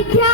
دکھا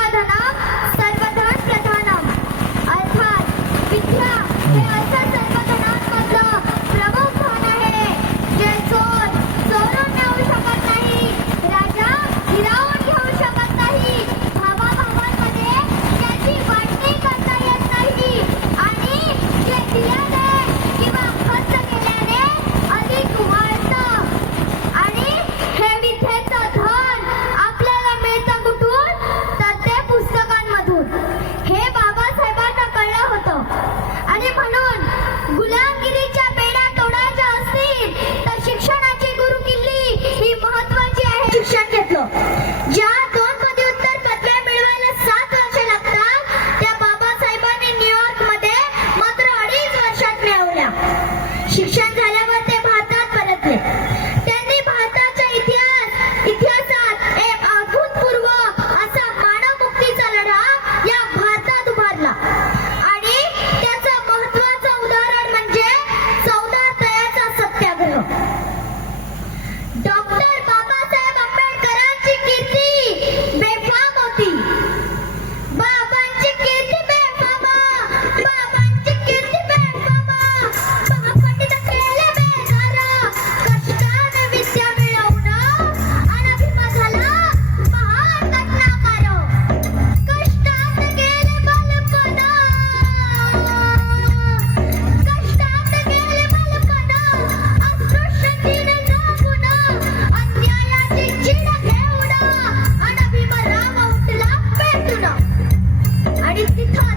It's because